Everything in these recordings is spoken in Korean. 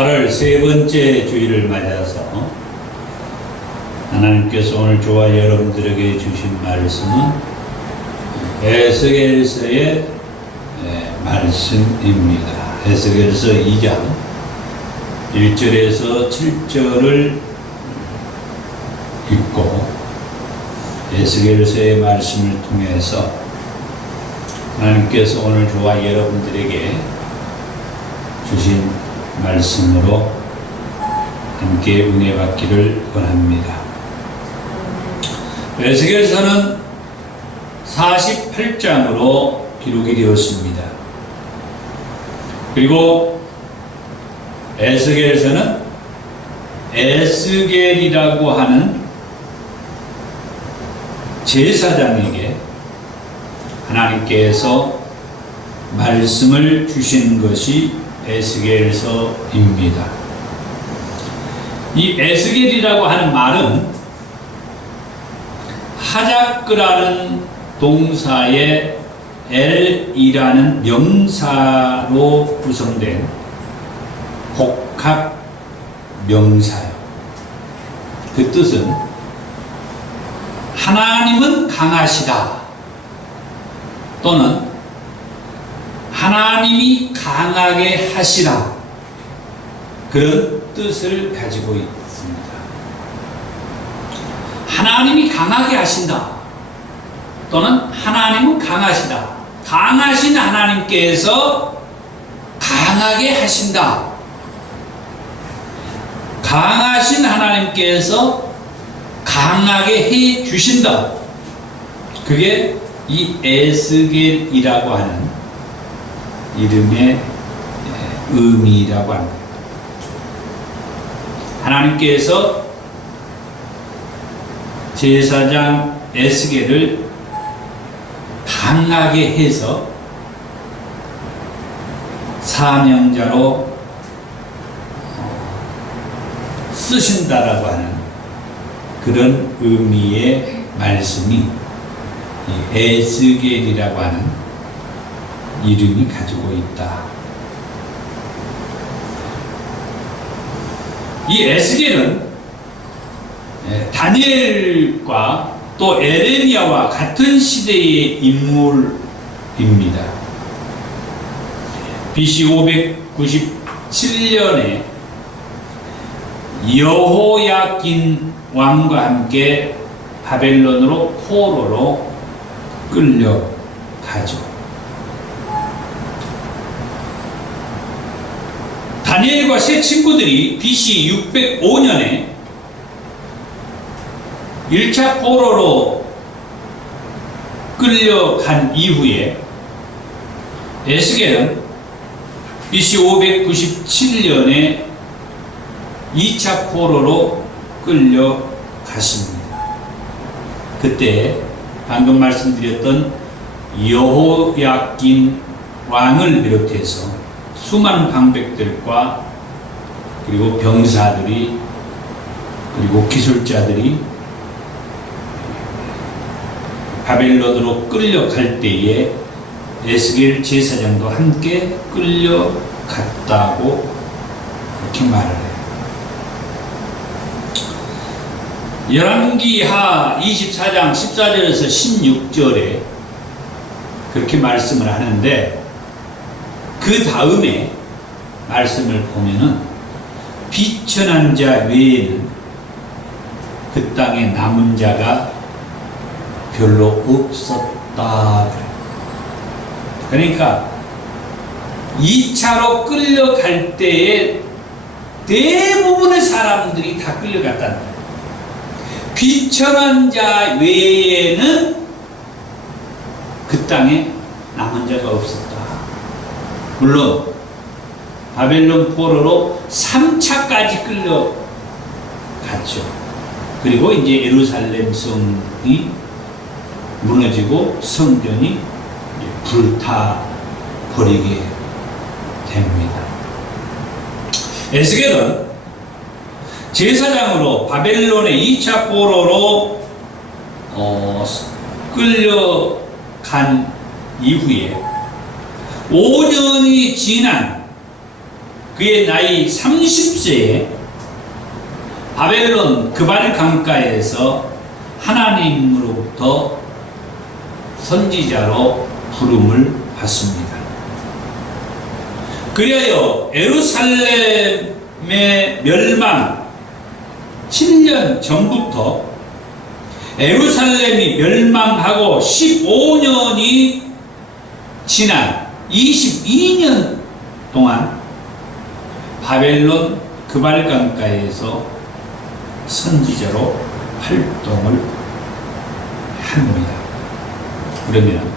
8월 세 번째 주일을 맞아서 하나님께서 오늘 저와 여러분들에게 주신 말씀은 에스겔서의 말씀입니다. 에스겔서 2장 1절에서 7절을 읽고 에스겔서의 말씀을 통해서 하나님께서 오늘 저와 여러분들에게 주신 말씀으로 함께 은혜 받기를 원합니다. 에스겔서는 48장으로 기록이 되었습니다. 그리고 에스겔서는 에스겔이라고 하는 제사장에게 하나님께서 말씀을 주신 것이 에스겔서입니다. 이 에스겔이라고 하는 말은 하자크라는 동사의 엘이라는 명사로 구성된 복합 명사요. 그 뜻은 하나님은 강하시다 또는 하나님이 강하게 하시라, 그런 뜻을 가지고 있습니다. 하나님이 강하게 하신다 또는 하나님은 강하시다, 강하신 하나님께서 강하게 하신다, 강하신 하나님께서 강하게 해 주신다. 그게 이 에스겔이라고 하는 이름의 의미라고 합니다. 하나님께서 제사장 에스겔을 강하게 해서 사명자로 쓰신다라고 하는 그런 의미의 말씀이 이 에스겔이라고 하는 이름이 가지고 있다. 이 에스겔은 다니엘과 또 에레미야와 같은 시대의 인물입니다. BC 597년에 여호야긴 왕과 함께 바벨론으로 포로로 끌려가죠. 다니엘과 세 친구들이 BC 605년에 1차 포로로 끌려간 이후에 에스겔은 BC 597년에 2차 포로로 끌려갔습니다. 그때 방금 말씀드렸던 여호야긴 왕을 비롯해서 수많은 방백들과 그리고 병사들이 그리고 기술자들이 바벨론으로 끌려갈 때에 에스겔 제사장도 함께 끌려갔다고 그렇게 말을 해요. 열왕기하 24장 14절에서 16절에 그렇게 말씀을 하는데, 그 다음에 말씀을 보면은 비천한 자 외에는 그 땅에 남은 자가 별로 없었다. 그러니까 2차로 끌려갈 때에 대부분의 사람들이 다 끌려갔다는 거예요. 비천한 자 외에는 그 땅에 남은 자가 없었다. 물론 바벨론 포로로 3차까지 끌려갔죠. 그리고 이제 예루살렘 성이 무너지고 성전이 불타버리게 됩니다. 에스겔은 제사장으로 바벨론의 2차 포로로 끌려간 이후에 5년이 지난 그의 나이 30세에 바벨론 그발 강가에서 하나님으로부터 선지자로 부름을 받습니다. 그리하여 예루살렘의 멸망 7년 전부터 예루살렘이 멸망하고 15년이 지난 22년 동안 바벨론 그발 강가에서 선지자로 활동을 합니다. 그러면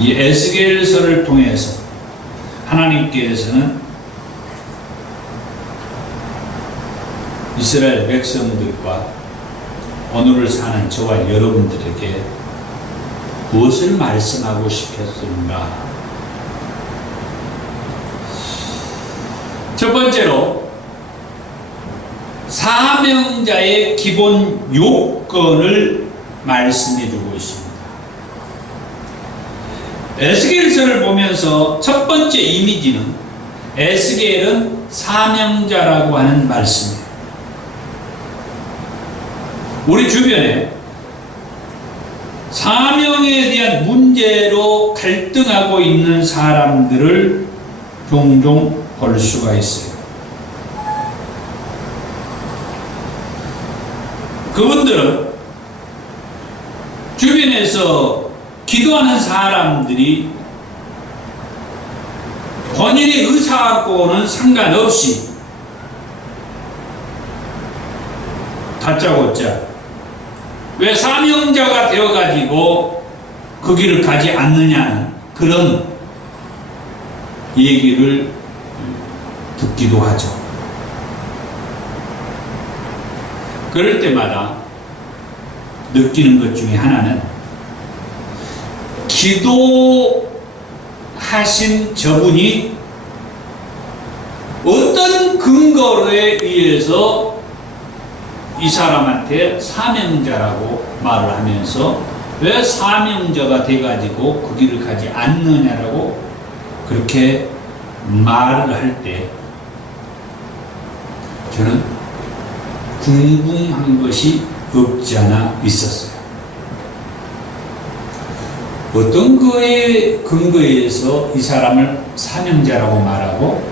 이 에스겔서를 통해서 하나님께서는 이스라엘 백성들과 오늘을 사는 저와 여러분들에게 무엇을 말씀하고 싶었는가? 첫 번째로 사명자의 기본 요건을 말씀해 주고 있습니다. 에스겔서를 보면서 첫 번째 이미지는 에스겔은 사명자라고 하는 말씀이에요. 우리 주변에 사명에 대한 문제로 갈등하고 있는 사람들을 종종 볼 수가 있어요. 그분들은 주변에서 기도하는 사람들이 본인의 의사하고는 상관없이 다짜고짜 왜 사명자가 되어가지고 그 길을 가지 않느냐는 그런 얘기를 듣기도 하죠. 그럴 때마다 느끼는 것 중에 하나는 기도하신 저분이 어떤 근거에 의해서 이 사람한테 사명자라고 말을 하면서 왜 사명자가 돼가지고 그 길을 가지 않느냐라고 그렇게 말을 할 때 저는 궁금한 것이 없지 않아 있었어요. 어떤 거에 근거에서 이 사람을 사명자라고 말하고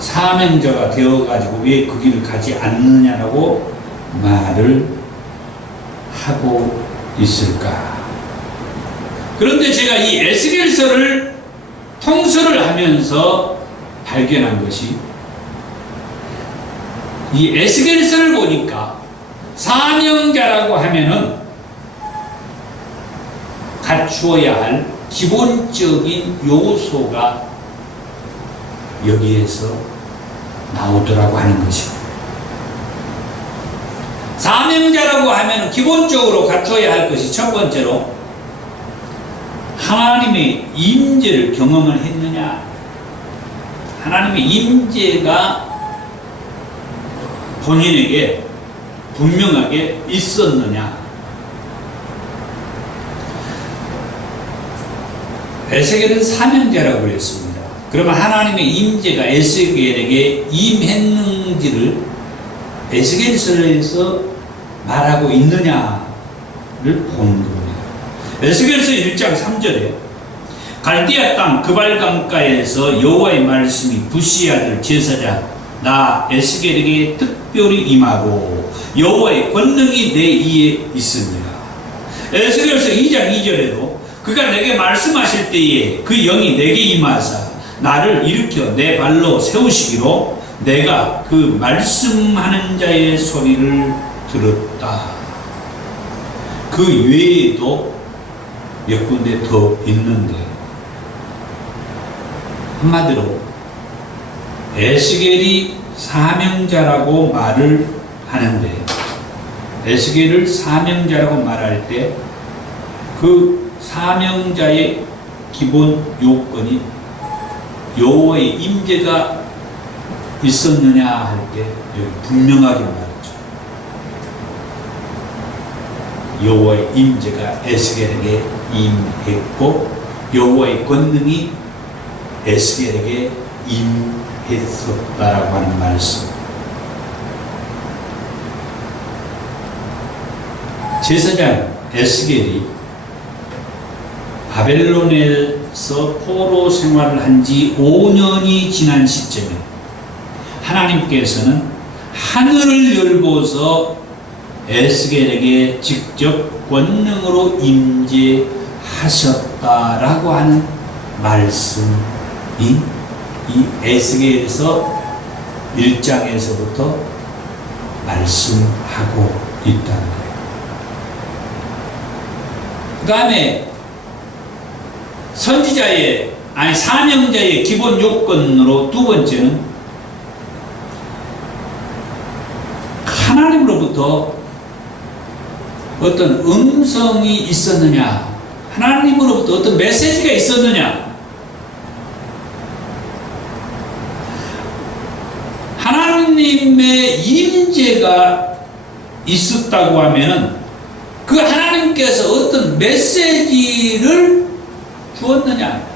사명자가 되어가지고 왜 그 길을 가지 않느냐라고 말을 하고 있을까? 그런데 제가 이 에스겔서를 통솔을 하면서 발견한 것이 이 에스겔서를 보니까 사명자라고 하면은 갖추어야 할 기본적인 요소가 여기에서 나오더라고 하는 것입니다. 사명자라고 하면 기본적으로 갖춰야 할 것이 첫 번째로 하나님의 임재를 경험을 했느냐, 하나님의 임재가 본인에게 분명하게 있었느냐. 에스겔은 사명자라고 그랬습니다. 그러면 하나님의 임재가 에스겔에게 임했는지를 에스겔서에서 말하고 있느냐를 보는 겁니다. 에스겔서 1장 3절에 갈대아 땅 그발 강가에서 여호와의 말씀이 부시 아들 제사장 나 에스겔에게 특별히 임하고 여호와의 권능이 내 이에 있습니다. 에스겔서 2장 2절에도 그가 내게 말씀하실 때에 그 영이 내게 임하사 나를 일으켜 내 발로 세우시기로 내가 그 말씀하는 자의 소리를 들었다. 그 외에도 몇 군데 더 있는데 한마디로 에스겔이 사명자라고 말을 하는데 에스겔을 사명자라고 말할 때 그 사명자의 기본 요건이 여호와의 임재가 있었느냐 할 때 여기 분명하게 말하죠. 여호와의 임재가 에스겔에게 임했고 여호와의 권능이 에스겔에게 했었다라고 하는 말씀. 제사장 에스겔이 바벨론에서 포로 생활을 한 지 5년이 지난 시점에 하나님께서는 하늘을 열고서 에스겔에게 직접 권능으로 임재하셨다라고 하는 말씀이 이 에스겔에서 1장에서부터 말씀하고 있다는 거예요. 그 다음에 사명자의 기본 요건으로 두 번째는 하나님으로부터 어떤 음성이 있었느냐, 하나님으로부터 어떤 메시지가 있었느냐. 하나님의 임재가 있었다고 하면은 그 하나님께서 어떤 메시지를 주었느냐,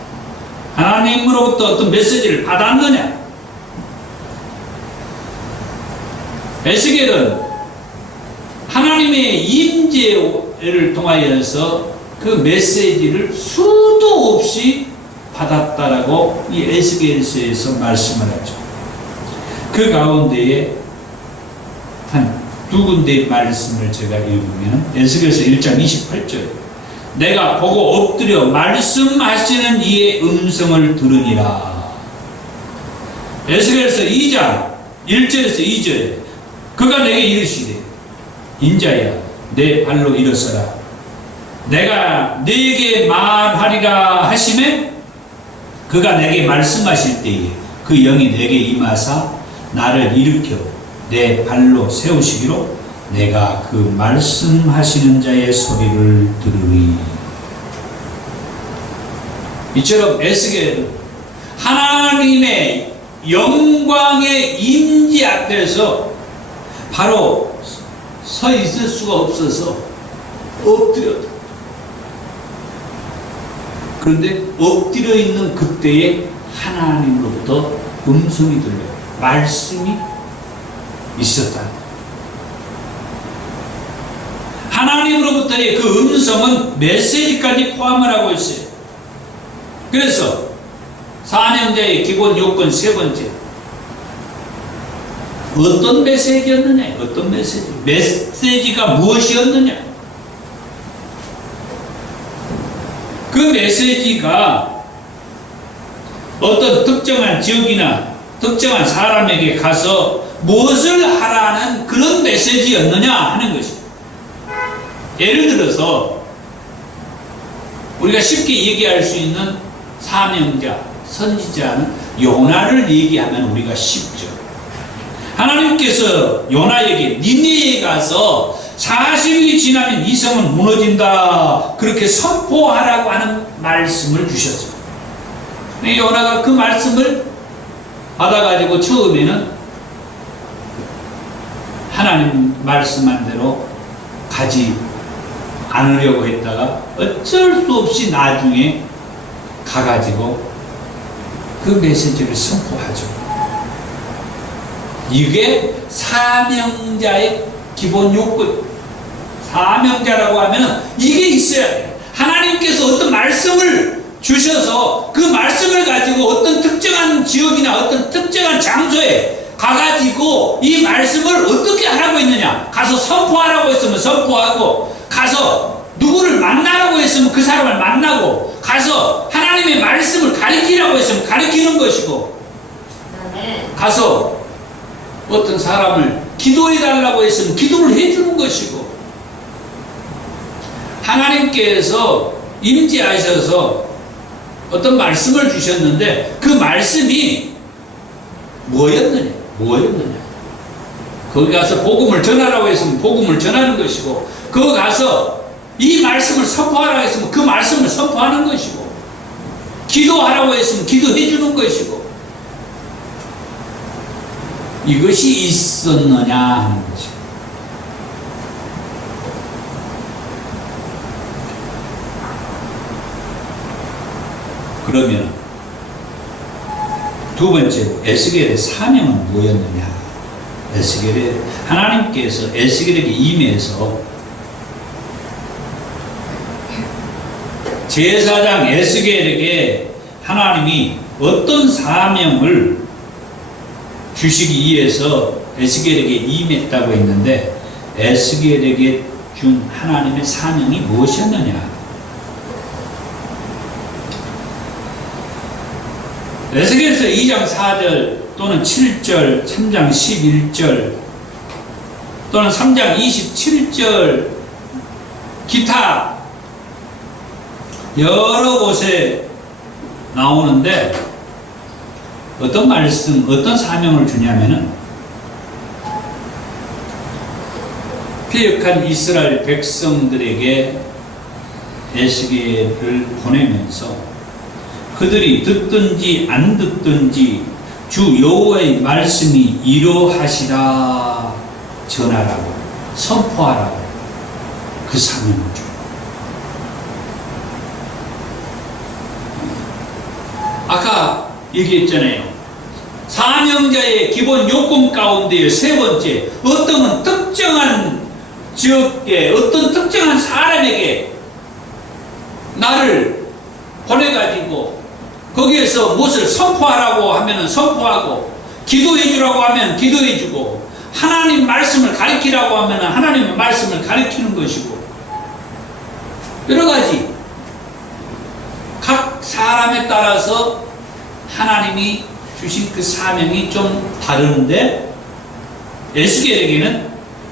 하나님으로부터 어떤 메시지를 받았느냐. 에스겔은 하나님의 임재를 통하여서 그 메시지를 수도 없이 받았다라고 이 에스겔서에서 말씀을 하죠. 그 가운데에 한 두 군데의 말씀을 제가 읽으면 에스겔서 1장 28절, 내가 보고 엎드려 말씀하시는 이의 음성을 들으니라. 에스겔서 2장 1절에서 2절에 그가 내게 이르시되 인자야 내 발로 일어서라. 내가 네게 말하리라 하시매 그가 내게 말씀하실 때에 그 영이 내게 임하사 나를 일으켜 내 발로 세우시기로 내가 그 말씀하시는 자의 소리를 들으니. 이처럼 에스겔은 하나님의 영광의 임재 앞에서 바로 서 있을 수가 없어서 엎드렸다. 그런데 엎드려 있는 그때에 하나님으로부터 음성이 들려요. 말씀이 있었다. 하나님으로부터의 그 음성은 메시지까지 포함을 하고 있어요. 그래서 사명자의 기본 요건 세 번째, 어떤 메시지였느냐? 어떤 메시지? 메시지가 무엇이었느냐? 그 메시지가 어떤 특정한 지역이나 특정한 사람에게 가서 무엇을 하라는 그런 메시지였느냐 하는 것입니다. 예를 들어서 우리가 쉽게 얘기할 수 있는 사명자, 선지자는 요나를 얘기하면 우리가 쉽죠. 하나님께서 요나에게 니네에 가서 40일이 지나면 이 성은 무너진다 그렇게 선포하라고 하는 말씀을 주셨어요. 요나가 그 말씀을 받아가지고 처음에는 하나님 말씀한 대로 가지 않으려고 했다가 어쩔 수 없이 나중에 가가지고 그 메시지를 선포하죠. 이게 사명자의 기본 요건. 사명자라고 하면 이게 있어야 돼요. 하나님께서 어떤 말씀을 주셔서 그 말씀을 가지고 어떤 특정한 지역이나 어떤 특정한 장소에 가가지고 이 말씀을 어떻게 하라고 했느냐. 가서 선포하라고 했으면 선포하고, 가서 누구를 만나라고 했으면 그 사람을 만나고, 가서 하나님의 말씀을 가르치라고 했으면 가르치는 것이고, 가서 어떤 사람을 기도해 달라고 했으면 기도를 해주는 것이고, 하나님께서 임재하셔서 어떤 말씀을 주셨는데 그 말씀이 뭐였느냐? 거기 가서 복음을 전하라고 했으면 복음을 전하는 것이고, 거기 가서 이 말씀을 선포하라고 했으면 그 말씀을 선포하는 것이고, 기도하라고 했으면 기도해 주는 것이고, 이것이 있었느냐 하는 거죠. 그러면 두 번째로 에스겔의 사명은 뭐였느냐? 하나님께서 에스겔에게 임해서 제사장 에스겔에게 하나님이 어떤 사명을 주시기 위해서 에스겔에게 임했다고 했는데, 에스겔에게 준 하나님의 사명이 무엇이었느냐? 에스겔서 2장 4절 또는 7절, 3장 11절 또는 3장 27절 기타 여러 곳에 나오는데, 어떤 말씀, 어떤 사명을 주냐면은 패역한 이스라엘 백성들에게 에스겔을 보내면서 그들이 듣든지 안 듣든지 주 여호와의 말씀이 이루하시라 전하라고, 선포하라고 그 사명을 줘. 아까 얘기했잖아요. 사명자의 기본 요건 가운데 세 번째, 어떤 특정한 지역에, 어떤 특정한 사람에게 나를 보내가지고 거기에서 무엇을 선포하라고 하면 선포하고, 기도해 주라고 하면 기도해 주고, 하나님 말씀을 가르치라고 하면 하나님의 말씀을 가르치는 것이고, 여러 가지 각 사람에 따라서 하나님이 주신 그 사명이 좀 다르는데, 에스겔에게는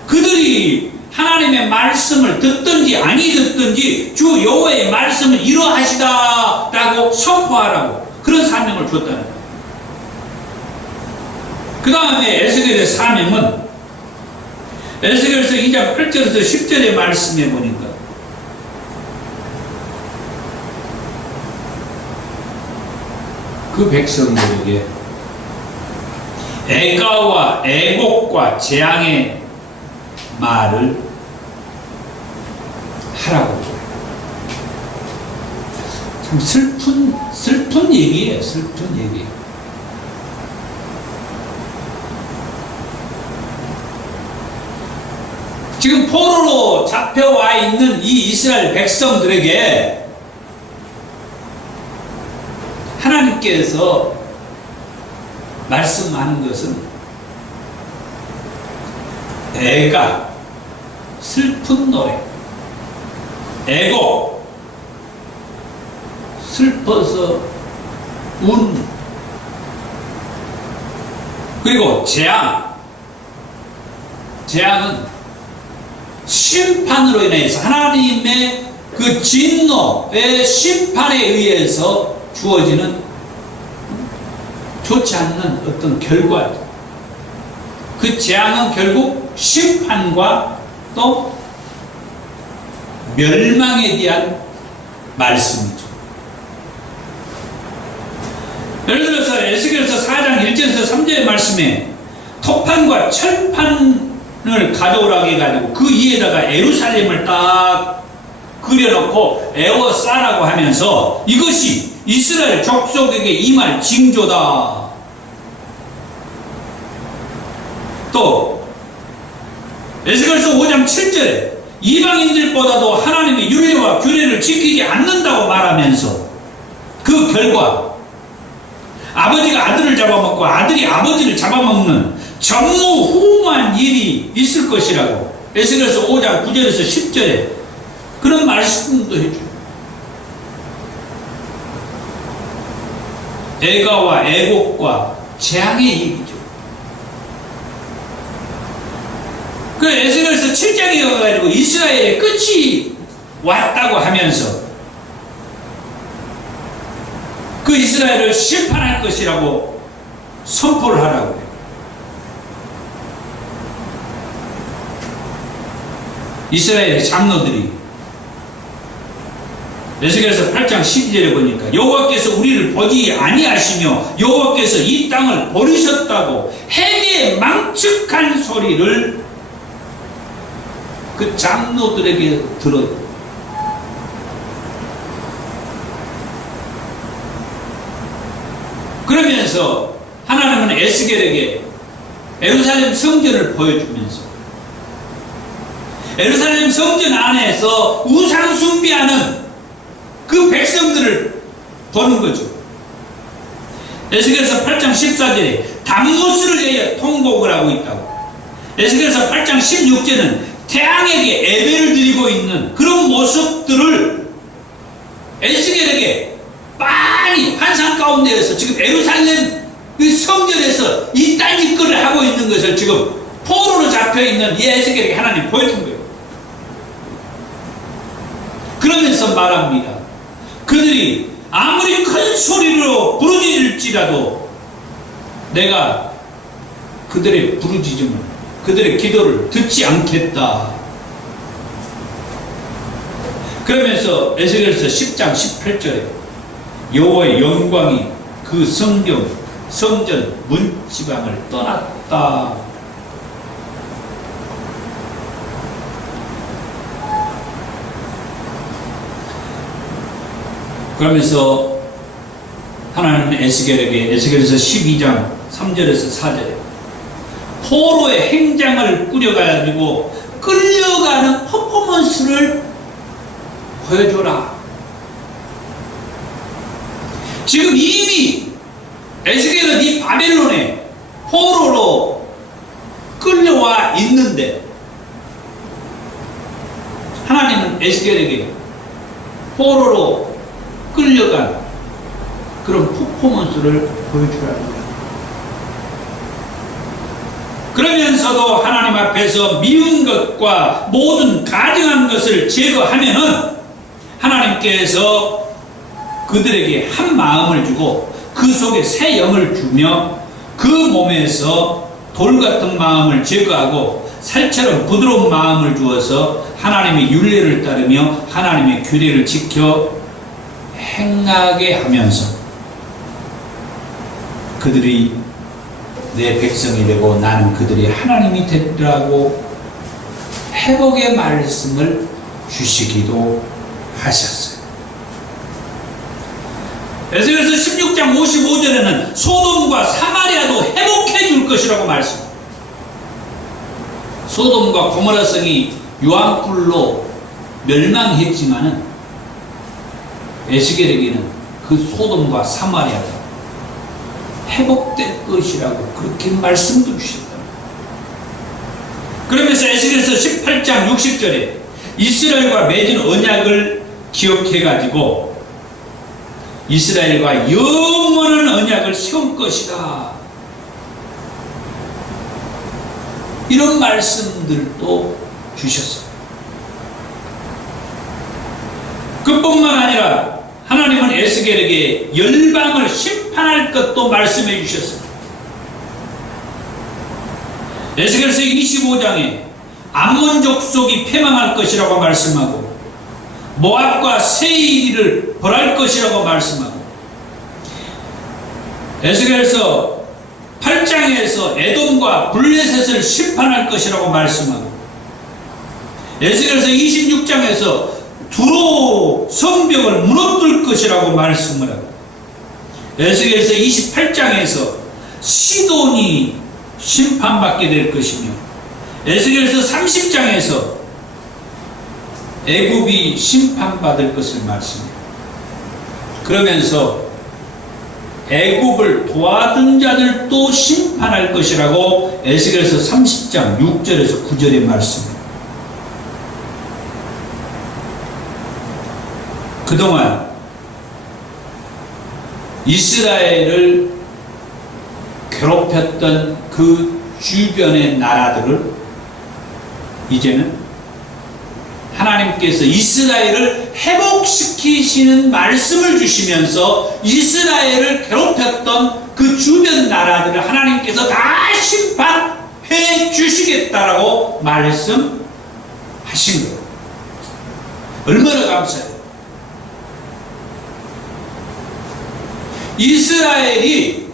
그들이 하나님의 말씀을 듣든지 아니 듣든지 주 여호와의 말씀을 이루하시다라고 선포하라고 그런 사명을 줬다는 거예요. 그 다음에 에스겔의 사명은 에스겔서 2장 8절에서 10절의 말씀에 보니까 그 백성들에게 애가와 애곡과 재앙의 말을 하라고. 참 슬픈 얘기예요. 슬픈 얘기. 지금 포로로 잡혀와 있는 이 이스라엘 백성들에게 하나님께서 말씀하는 것은 애가, 슬픈 노래, 애곡, 슬퍼서 운, 그리고 재앙은 심판으로 인해서 하나님의 그 진노의 심판에 의해서 주어지는 좋지 않는 어떤 결과죠. 그 재앙은 결국 심판과 또 멸망에 대한 말씀이죠. 예를 들어서 에스겔서 4장 1절에서 3절의 말씀에 토판과 철판을 가져오라고 해가지고 그 위에다가 예루살렘을 딱 그려놓고 에워싸라고 하면서 이것이 이스라엘 족속에게 임할 징조다. 또 에스겔서 5장 7절에 이방인들보다도 하나님의 율례와 규례를 지키지 않는다고 말하면서 그 결과 아버지가 아들을 잡아먹고 아들이 아버지를 잡아먹는 전무후무한 일이 있을 것이라고 에스겔서 5장 9절에서 10절에 그런 말씀도 해줘요. 애가와 애곡과 재앙의 얘기죠. 그 에스겔서 7장에 가가지고 이스라엘의 끝이 왔다고 하면서 그 이스라엘을 심판할 것이라고 선포를 하라고 해요. 이스라엘의 장로들이 에스겔서 8장 12절에 보니까 여호와께서 우리를 보지 아니하시며 여호와께서 이 땅을 버리셨다고 해계의 망측한 소리를 그 장로들에게 들어요. 그러면서 하나님은 에스겔에게 예루살렘 성전을 보여주면서 예루살렘 성전 안에서 우상 숭배하는 그 백성들을 보는 거죠. 에스겔서 8장 14절에 담모스를 위하여 통곡을 하고 있다고. 에스겔서 8장 16절은 태양에게 예배를 드리고 있는 그런 모습들을 에스겔에게 많이 환상 가운데에서 지금 예루살렘 그 성전에서 이딴 짓거리를 하고 있는 것을 지금 포로로 잡혀있는 이 에스겔에게 하나님 보여준 거예요. 그러면서 말합니다. 그들이 아무리 큰 소리로 부르짖을지라도 내가 그들의 부르짖음을, 그들의 기도를 듣지 않겠다. 그러면서 에스겔서 10장 18절에 여호와의 영광이 그 성전 문지방을 떠났다. 그러면서 하나님은 에스겔에게 에스겔에서 12장 3절에서 4절에 포로의 행장을 꾸려가지고 끌려가는 퍼포먼스를 보여줘라. 지금 이미 에스겔은 이 바벨론에 포로로 끌려와 있는데 하나님은 에스겔에게 포로로 끌려간 그런 퍼포먼스를 보여주라는 거예요. 그러면서도 하나님 앞에서 미운 것과 모든 가증한 것을 제거하면은 하나님께서 그들에게 한 마음을 주고 그 속에 새 영을 주며 그 몸에서 돌 같은 마음을 제거하고 살처럼 부드러운 마음을 주어서 하나님의 율례를 따르며 하나님의 규례를 지켜 행하게 하면서 그들이 내 백성이 되고 나는 그들이 하나님이 되리라고 회복의 말씀을 주시기도 하셨어요. 에스겔서 16장 55절에는 소돔과 사마리아도 회복해 줄 것이라고 말씀합니다. 소돔과 고모라 성이 유황불로 멸망했지만은 에스겔에게는 그 소돔과 사마리아가 회복될 것이라고 그렇게 말씀도 주셨다. 그러면서 에스겔서 18장 60절에 이스라엘과 맺은 언약을 기억해가지고 이스라엘과 영원한 언약을 세울 것이다. 이런 말씀들도 주셨어요. 그뿐만 아니라 하나님은 에스겔에게 열방을 심판할 것도 말씀해 주셨습니다. 에스겔서 25장에 암몬 족속이 패망할 것이라고 말씀하고 모압과 세일을 벌할 것이라고 말씀하고 에스겔서 8장에서 에돔과 블레셋을 심판할 것이라고 말씀하고 에스겔서 26장에서 두로 성벽을 무너뜨릴 것이라고 말씀을 하고 에스겔서 28장에서 시돈이 심판받게 될 것이며 에스겔서 30장에서 애굽이 심판받을 것을 말씀해요. 그러면서 애굽을 도와준 자들도 심판할 것이라고 에스겔서 30장 6절에서 9절에 말씀해요. 그동안 이스라엘을 괴롭혔던 그 주변의 나라들을 이제는 하나님께서 이스라엘을 회복시키시는 말씀을 주시면서 이스라엘을 괴롭혔던 그 주변 나라들을 하나님께서 다 심판해 주시겠다라고 말씀하신 거예요. 얼마나 감사해요. 이스라엘이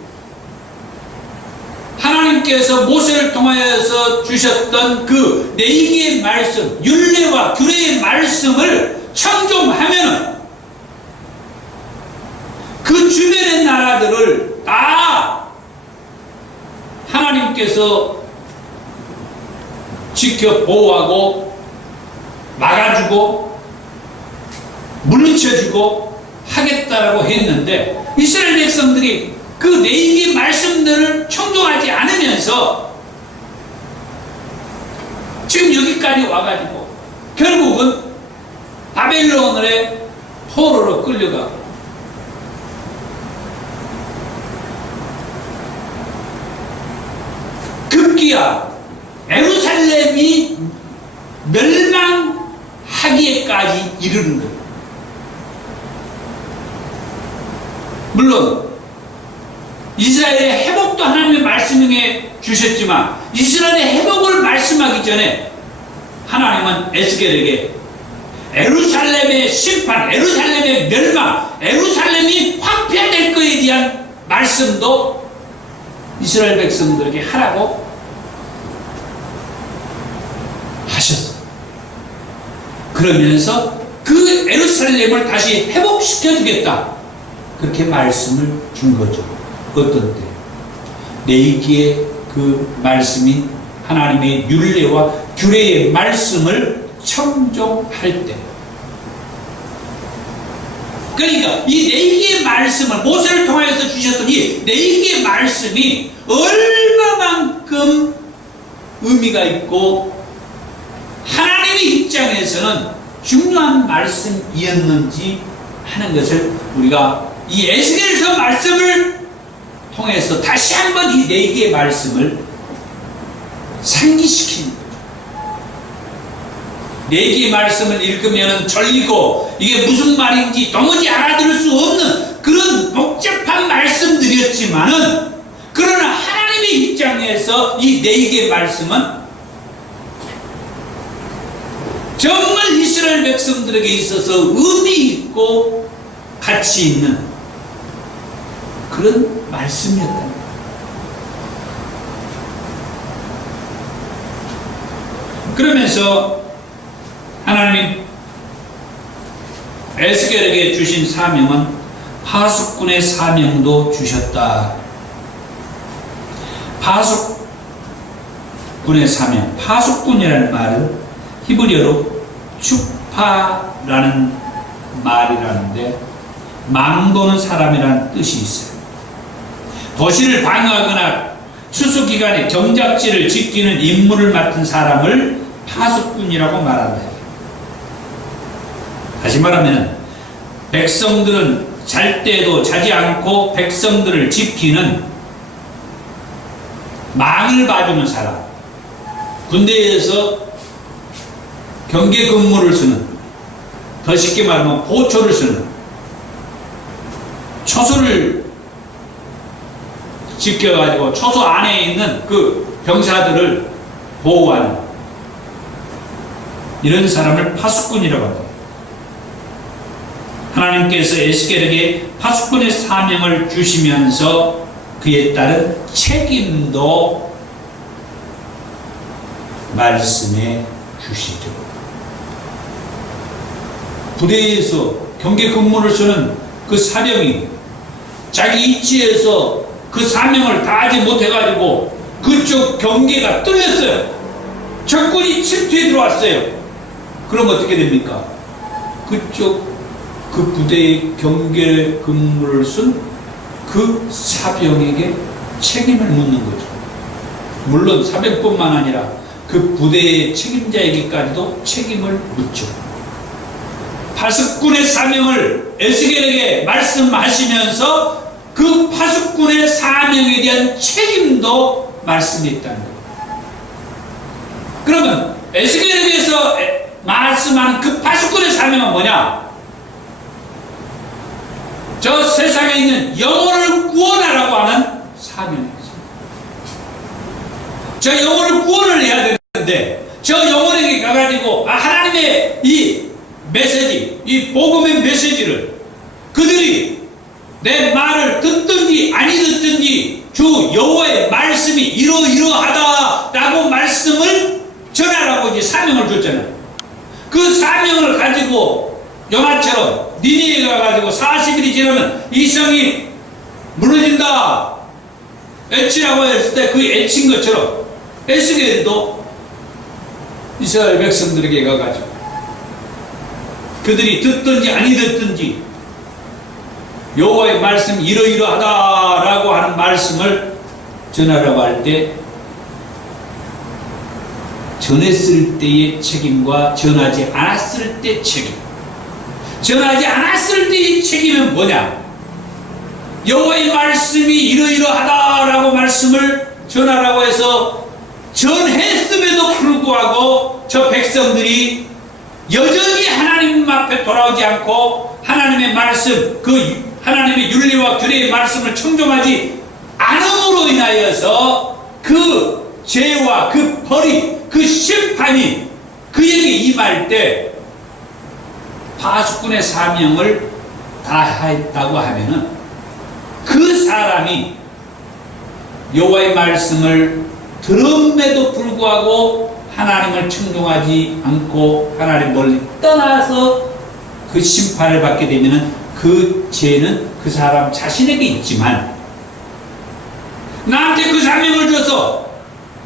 하나님께서 모세를 통하여서 주셨던 그 4개의 말씀, 율례와 규례의 말씀을 청종하면 그 주변의 나라들을 다 하나님께서 지켜 보호하고 막아주고 물리쳐주고 하겠다라고 했는데 이스라엘 백성들이 그 내기 말씀들을 청종하지 않으면서 지금 여기까지 와가지고 결국은 바벨론의 포로로 끌려가고 급기야 예루살렘이 멸망하기에까지 이르는 거예요. 물론 이스라엘의 회복도 하나님의 말씀에 주셨지만 이스라엘의 회복을 말씀하기 전에 하나님은 에스겔에게 예루살렘의 심판, 예루살렘의 멸망, 예루살렘이 황폐될 것에 대한 말씀도 이스라엘 백성들에게 하라고 하셨어요. 그러면서 그 예루살렘을 다시 회복시켜 주겠다, 그렇게 말씀을 준 거죠. 어떤 때? 레위기의 그 말씀인 하나님의 율례와 규례의 말씀을 청종할 때. 그러니까 이 레위기의 말씀을 모세를 통해서 주셨던 이 레위기의 말씀이 얼마만큼 의미가 있고 하나님의 입장에서는 중요한 말씀이었는지 하는 것을 우리가 이 에스겔서 말씀을 통해서 다시 한번 이 레위기의 말씀을 상기시키는 거죠. 레위기의 말씀을 읽으면 절리고 이게 무슨 말인지 도무지 알아들을 수 없는 그런 복잡한 말씀들이었지만은, 그러나 하나님의 입장에서 이 레위기의 말씀은 정말 이스라엘 백성들에게 있어서 의미 있고 가치 있는 그런 말씀이었다. 그러면서 하나님 에스겔에게 주신 사명은 파수꾼의 사명도 주셨다. 파수꾼의 사명, 파수꾼이라는 말은 히브리어로 축파라는 말이라는데 망도는 사람이라는 뜻이 있어요. 도시를 방어하거나 추수기간에 경작지를 지키는 임무를 맡은 사람을 파수꾼이라고 말한다. 다시 말하면 백성들은 잘 때도 자지 않고 백성들을 지키는 망을 봐주는 사람, 군대에서 경계 근무를 쓰는, 더 쉽게 말하면 보초를 쓰는, 초소를 지켜가지고 초소 안에 있는 그 병사들을 보호하는 이런 사람을 파수꾼이라고 합니다. 하나님께서 에스겔에게 파수꾼의 사명을 주시면서 그에 따른 책임도 말씀해 주시죠. 부대에서 경계 근무를 쓰는 그 사령이 자기 입지에서 그 사명을 다하지 못해가지고 그쪽 경계가 뚫렸어요. 적군이 침투해 들어왔어요. 그럼 어떻게 됩니까? 그쪽 그 부대의 경계 근무를 쓴 그 사병에게 책임을 묻는 거죠. 물론 사병뿐만 아니라 그 부대의 책임자에게까지도 책임을 묻죠. 파수꾼의 사명을 에스겔에게 말씀하시면서 그 파수꾼의 사명에 대한 책임도 말씀했다는 거예요. 그러면 에스겔에게서 말씀하는 그 파수꾼의 사명은 뭐냐? 저 세상에 있는 영혼을 구원하라고 하는 사명이었습니다. 저 영혼을 구원을 해야 되는데 저 영혼에게 가가지고 하나님의 이 메시지, 이 복음의 메시지를 그들이 내 말을 듣든지 아니 듣든지 주 여호와의 말씀이 이러이러하다라고 말씀을 전하라고 이제 사명을 줬잖아요. 그 사명을 가지고 요나처럼 니니에 가가지고 40일이 지나면 이 성이 무너진다, 애치라고 했을 때 그 애친 것처럼 에스겔도 이스라엘 백성들에게 가가지고 그들이 듣든지 아니 듣든지 여호와의 말씀 이러이러하다라고 하는 말씀을 전하라고 할 때 전했을 때의 책임과 전하지 않았을 때 책임. 전하지 않았을 때의 책임은 뭐냐? 여호와의 말씀이 이러이러하다라고 말씀을 전하라고 해서 전했음에도 불구하고 저 백성들이 여전히 하나님 앞에 돌아오지 않고 하나님의 말씀, 그 하나님의 윤리와 규례의 말씀을 청종하지 않음으로 인하여서 그 죄와 그 벌이, 그 심판이 그에게 임할 때 파수꾼의 사명을 다했다고 하면은 그 사람이 여호와의 말씀을 들음에도 불구하고 하나님을 청종하지 않고 하나님 멀리 떠나서 그 심판을 받게 되면은 그 죄는 그 사람 자신에게 있지만 나한테 그 사명을 줘서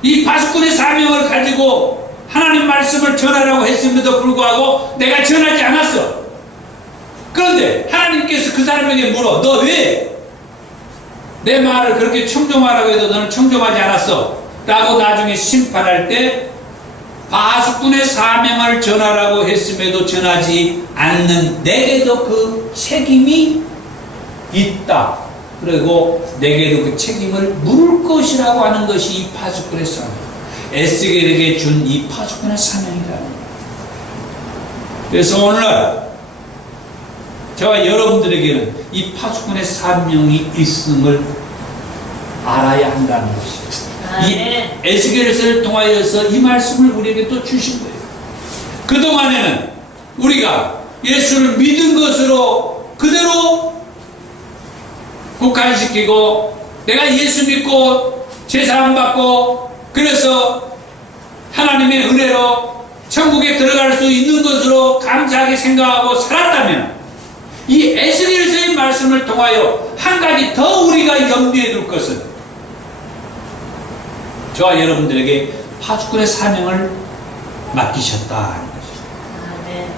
이 파수꾼의 사명을 가지고 하나님 말씀을 전하라고 했음에도 불구하고 내가 전하지 않았어. 그런데 하나님께서 그 사람에게 물어. 너 왜 내 말을 그렇게 청종하라고 해도 너는 청종하지 않았어? 라고 나중에 심판할 때 파수꾼의 사명을 전하라고 했음에도 전하지 않는 내게도 그 책임이 있다. 그리고 내게도 그 책임을 물을 것이라고 하는 것이 이 파수꾼의 사명. 에스겔에게 준 이 파수꾼의 사명이다. 그래서 오늘날 저와 여러분들에게는 이 파수꾼의 사명이 있음을 알아야 한다는 것입니다. 이 에스겔을 통하여서 이 말씀을 우리에게 또 주신 거예요. 그동안에는 우리가 예수를 믿은 것으로 그대로 국한시키고 내가 예수 믿고 제사함 받고 그래서 하나님의 은혜로 천국에 들어갈 수 있는 것으로 감사하게 생각하고 살았다면 이 에스겔서의 말씀을 통하여 한 가지 더 우리가 염두에 둘 것은 저와 여러분들에게 파수꾼의 사명을 맡기셨다는 것입니다.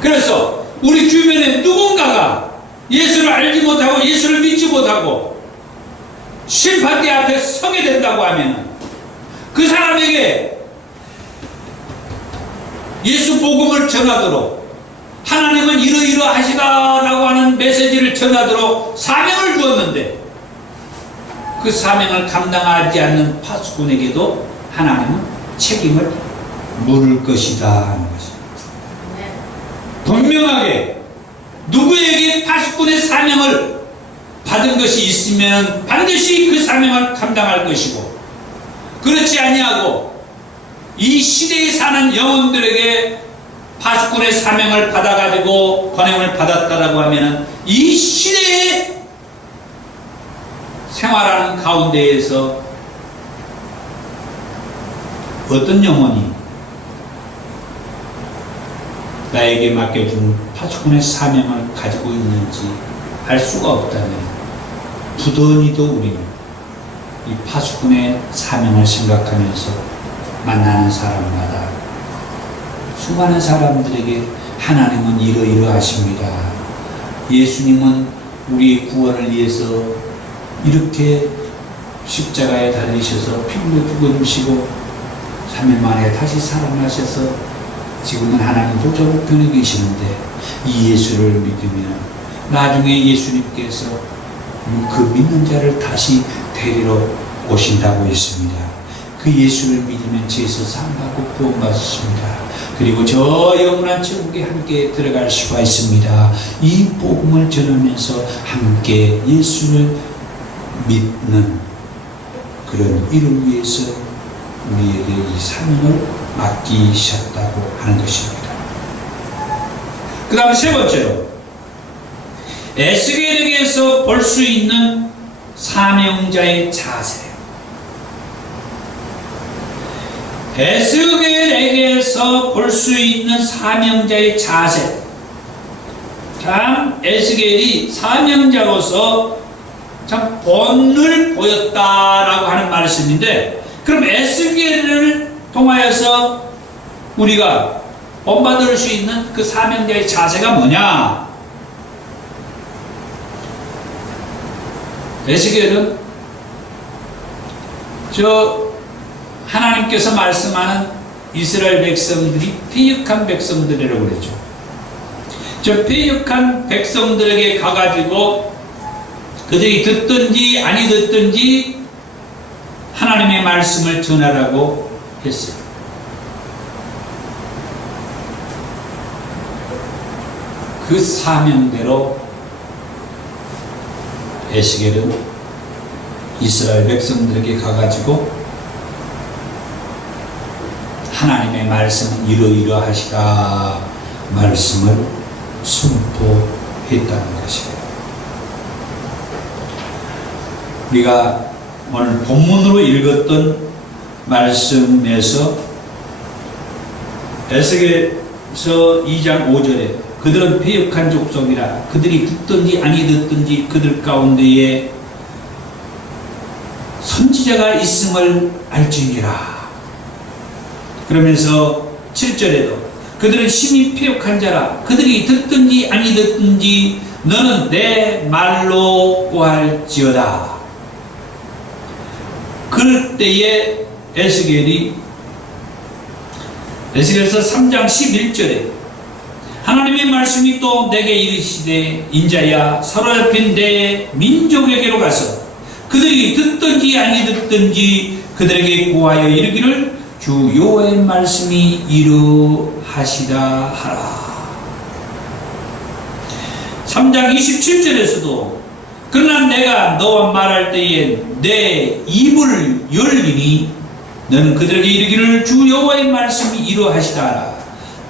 그래서 우리 주변에 누군가가 예수를 알지 못하고 예수를 믿지 못하고 심판대 앞에 서게 된다고 하면 그 사람에게 예수 복음을 전하도록 하나님은 이러이러하시다라고 하는 메시지를 전하도록 사명을 주었는데 그 사명을 감당하지 않는 파수꾼에게도 하나님은 책임을 물을 것이다 하는 것입니다. 분명하게 누구에게 파수꾼의 사명을 받은 것이 있으면 반드시 그 사명을 감당할 것이고 그렇지 아니하고 이 시대에 사는 영혼들에게 파수꾼의 사명을 받아가지고 권행을 받았다라고 하면은 이 시대에 생활하는 가운데에서 어떤 영혼이 나에게 맡겨준 파수꾼의 사명을 가지고 있는지 알 수가 없다면 부더니도 우리는 이 파수꾼의 사명을 생각하면서 만나는 사람마다 수많은 사람들에게 하나님은 이러이러하십니다. 예수님은 우리의 구원을 위해서 이렇게 십자가에 달리셔서 피로 죽으시고 3일 만에 다시 살아나셔서 지금은 하나님 보좌우편에 계시는데 이 예수를 믿으면 나중에 예수님께서 그 믿는 자를 다시 데리러 오신다고 했습니다. 그 예수를 믿으면 죄에서 사함받고 구원받습니다. 그리고 저 영원한 천국에 함께 들어갈 수가 있습니다. 이 복음을 전하면서 함께 예수를 믿는 그런 이를 위해서 우리에게 이 사명을 맡기셨다고 하는 것입니다. 그 다음 세 번째로 에스겔에게서 볼 수 있는 사명자의 자세. 에스겔에게서 볼 수 있는 사명자의 자세. 참 에스겔이 사명자로서 참 본을 보였다라고 하는 말씀인데, 그럼 에스겔을 통하여서 우리가 본받을 수 있는 그 사명자의 자세가 뭐냐? 에스겔은 하나님께서 말씀하는 이스라엘 백성들이 패역한 백성들이라고 그랬죠. 저 패역한 백성들에게 가가지고 그들이 듣든지 아니 듣든지 하나님의 말씀을 전하라고 했어요. 그 사명대로 에스겔은 이스라엘 백성들에게 가가지고 하나님의 말씀은 이러이러하시다 말씀을 선포했다는 것이에요. 우리가 오늘 본문으로 읽었던 말씀에서 에스겔서 2장 5절에 그들은 패역한 족속이라 그들이 듣든지 아니 듣든지 그들 가운데에 선지자가 있음을 알지니라. 그러면서 7절에도 그들은 심히 패역한 자라 그들이 듣든지 아니 듣든지 너는 내 말로 고할지어다. 그럴 때에 에스겔서 3장 11절에 하나님의 말씀이 또 내게 이르시되 인자야 사로잡힌 내 민족에게로 가서 그들이 듣든지 아니 듣든지 그들에게 구하여 이르기를 주 여호와의 말씀이 이루하시다 하라. 3장 27절에서도 그러나 내가 너와 말할 때에 내 입을 열리니 너는 그들에게 이르기를 주 여호와의 말씀이 이루하시다 하라.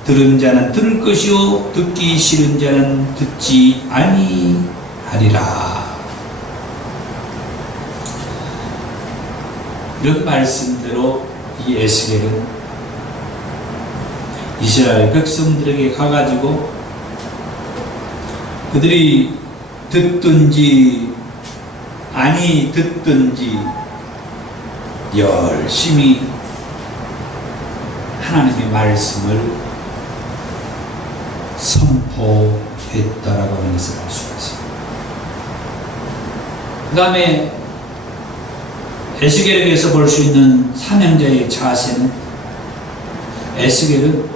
들은 자는 들을 것이요 듣기 싫은 자는 듣지 아니하리라. 이런 말씀대로 이 에스겔은 이스라엘 백성들에게 가가지고 그들이 듣든지 아니 듣든지 열심히 하나님의 말씀을 선포했다라고 하는 것을 알 수가 있습니다. 그 다음에 에스겔에게서 볼 수 있는 사명자의 자세는 에스겔은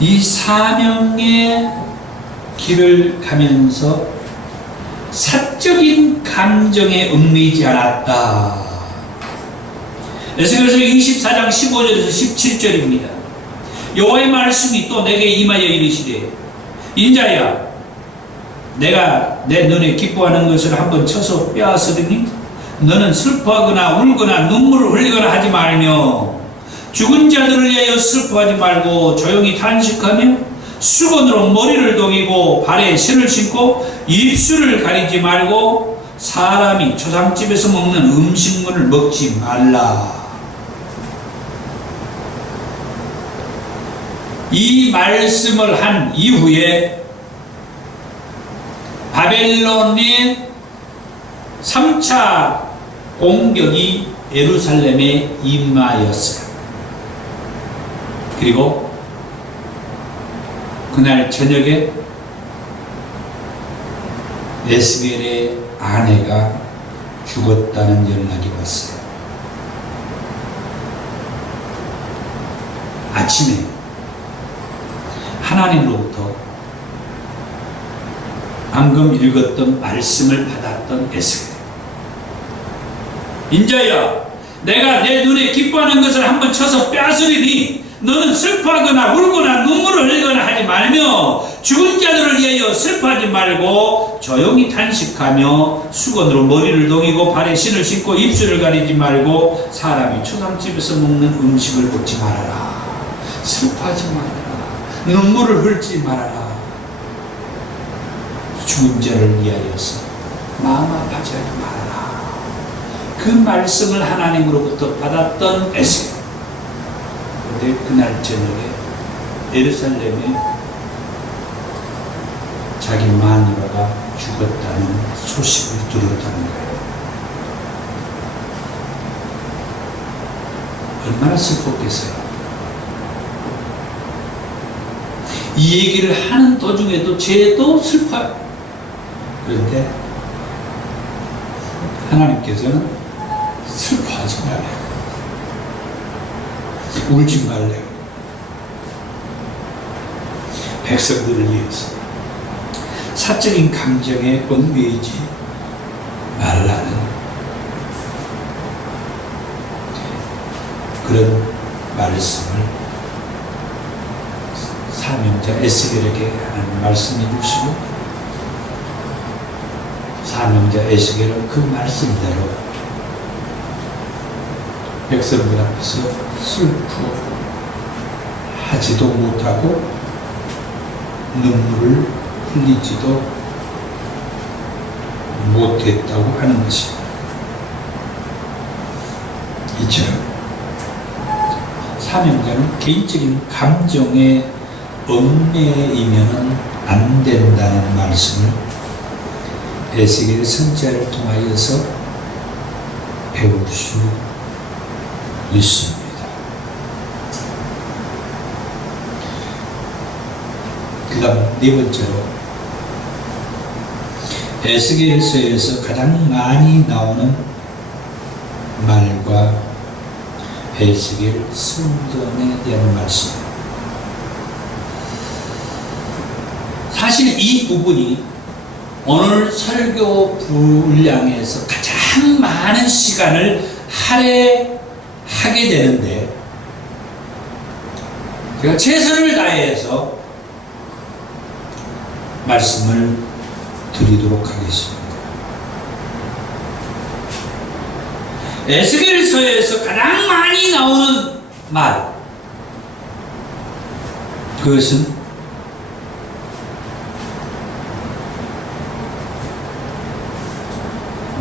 이 사명의 길을 가면서 사적인 감정에 얽매이지 않았다. 에스겔서 24장 15절에서 17절입니다. 여호와의 말씀이 또 내게 임하여 이르시되 인자야 내가 내 눈에 기뻐하는 것을 한번 쳐서 빼앗으리니 너는 슬퍼하거나 울거나 눈물을 흘리거나 하지 말며 죽은 자들을 위하여 슬퍼하지 말고 조용히 탄식하며 수건으로 머리를 동이고 발에 신을 신고 입술을 가리지 말고 사람이 초상집에서 먹는 음식물을 먹지 말라. 이 말씀을 한 이후에 바벨론의 3차 공격이 예루살렘에 임하였어요. 그리고 그날 저녁에 에스겔의 아내가 죽었다는 연락이 왔어요. 아침에 하나님으로부터 방금 읽었던 말씀을 받았던 에스겔, 인자야 내가 내 눈에 기뻐하는 것을 한번 쳐서 빼앗으리니 너는 슬퍼하거나 울거나 눈물을 흘리거나 하지 말며 죽은 자들을 위하여 슬퍼하지 말고 조용히 탄식하며 수건으로 머리를 동이고 발에 신을 신고 입술을 가리지 말고 사람이 초상집에서 먹는 음식을 먹지 말아라. 슬퍼하지 말아라. 눈물을 흘리지 말아라. 죽은 자를 위하여서 마음 아파하지 말아라. 그 말씀을 하나님으로부터 받았던 에스겔. 그런데 그날 저녁에 예루살렘에 자기 마누라가 죽었다는 소식을 들었다는 거예요. 얼마나 슬펐겠어요. 이 얘기를 하는 도중에도 쟤도 슬퍼요. 그런데 하나님께서는 슬퍼하지 말래요. 울지 말래요. 백성들을 위해서 사적인 감정에 얽매이지 말라는 그런 말씀을 사명자 에스겔에게 하는 말씀이 주시고, 사명자 에스겔은 그 말씀대로 백성들 앞에서 슬퍼하지도 못하고 눈물을 흘리지도 못했다고 하는 것입니다. 이처럼 사명자는 개인적인 감정에 얽매이면 안 된다는 말씀을 에스겔 선지자를 통하여서 배울 수 있습니다. 그 다음 네 번째로, 에스겔서에서 가장 많이 나오는 말과 에스겔 성전에 대한 말씀. 사실 이 부분이 오늘 설교 분량에서 가장 많은 시간을 할애하게 되는데, 제가 최선을 다해서 말씀을 드리도록 하겠습니다. 에스겔서에서 가장 많이 나오는 말, 그것은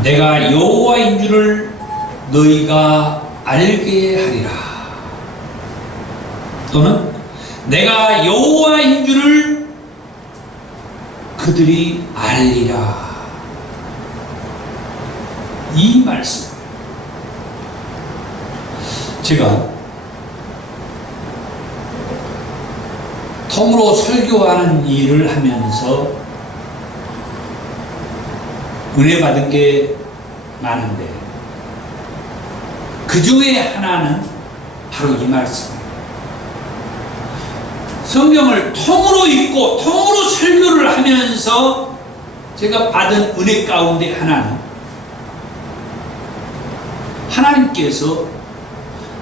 내가 여호와인 줄을 너희가 알게 하리라, 또는 내가 여호와인 줄을 그들이 알리라. 이 말씀, 제가 통으로 설교하는 일을 하면서 은혜 받은 게 많은데, 그 중에 하나는 바로 이 말씀입니다. 성경을 통으로 읽고 통으로 설교를 하면서 제가 받은 은혜 가운데 하나는, 하나님께서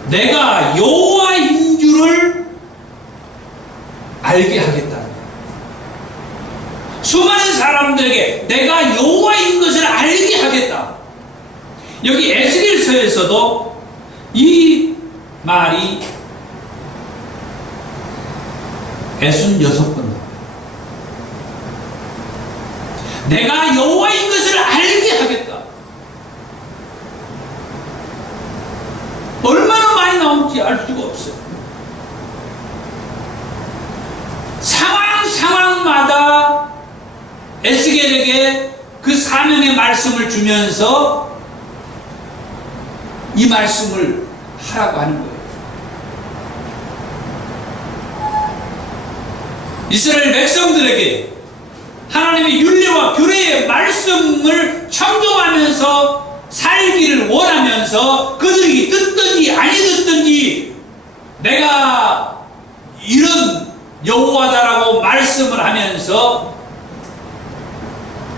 내가 여호와인 줄을 알게 하겠다는 거예요. 수많은 사람들에게 내가 여호와인 것을 알게 하겠다. 여기 에스겔서에서도 이 말이 66번 나와요. 내가 여호와인 것을 알게 하겠다. 얼마나 많이 나올지 알 수가 없어요. 상황마다 에스겔에게 그 사명의 말씀을 주면서 이 말씀을 하라고 하는 거예요. 이스라엘 백성들에게 하나님의 율례와 규례의 말씀을 청종하면서 살기를 원하면서 그들이 듣든지 아니 듣든지 내가 이런 여호와다라고 말씀을 하면서